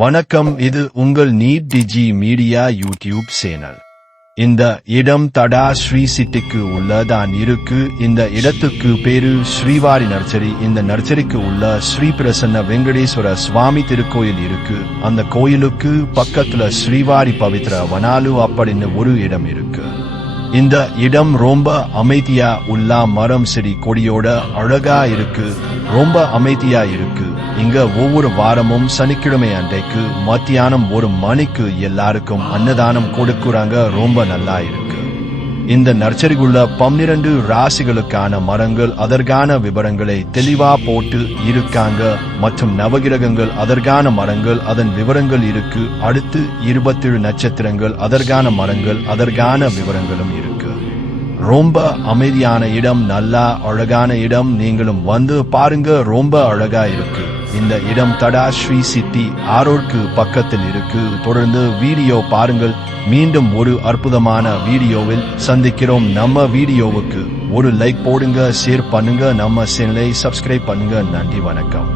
வணக்கம், இது உங்கள் நீட் டிஜி மீடியா யூடியூப் சேனல். இந்த இடம் தடா ஸ்ரீ சிட்டிக்கு உள்ளதான் இருக்கு. இந்த இடத்துக்கு பேரு ஸ்ரீவாரி நர்சரி. இந்த நர்சரிக்கு உள்ள ஸ்ரீ பிரசன்ன வெங்கடேஸ்வர சுவாமி திருக்கோயில் இருக்கு. அந்த கோயிலுக்கு பக்கத்துல ஸ்ரீவாரி பவித்ர வனாலு அப்படின்னு ஒரு இடம் இருக்கு. இந்த இடம் ரொம்ப அமைதியா உள்ள மரம் செடி கொடியோட அழகா இருக்கு. ரொம்ப அமைதியா இருக்கு. இங்க ஒவ்வொரு வாரமும் சனிக்கிழமை அன்றைக்கு மத்தியானம் 1 மணிக்கு எல்லாருக்கும் அன்னதானம் கொடுக்குறாங்க. ரொம்ப நல்லா இருக்கு. இந்த நர்சரிக்குள்ள 12 ராசிகளுக்கான மரங்கள் அதற்கான விவரங்களை தெளிவா போட்டு இருக்காங்க. மற்றும் நவகிரகங்கள் அதற்கான மரங்கள் அதன் விவரங்கள் இருக்கு. அடுத்து 27 நட்சத்திரங்கள் அதற்கான மரங்கள் அதற்கான விவரங்களும் இருக்கு. ரொம்ப அமைதியான இடம், நல்லா அழகான இடம். நீங்களும் வந்து பாருங்க, ரொம்ப அழகா இருக்கு. இந்த இடம் தடா ஸ்ரீ சிட்டி ஆரோட்க்கு பக்கத்தில் இருக்கு. தொடர்ந்து வீடியோ பாருங்கள். மீண்டும் ஒரு அற்புதமான வீடியோவில் சந்திக்கிறோம். நம்ம வீடியோவுக்கு ஒரு லைக் போடுங்க, ஷேர் பண்ணுங்க, நம்ம சேனலை சப்ஸ்கிரைப் பண்ணுங்க. நன்றி, வணக்கம்.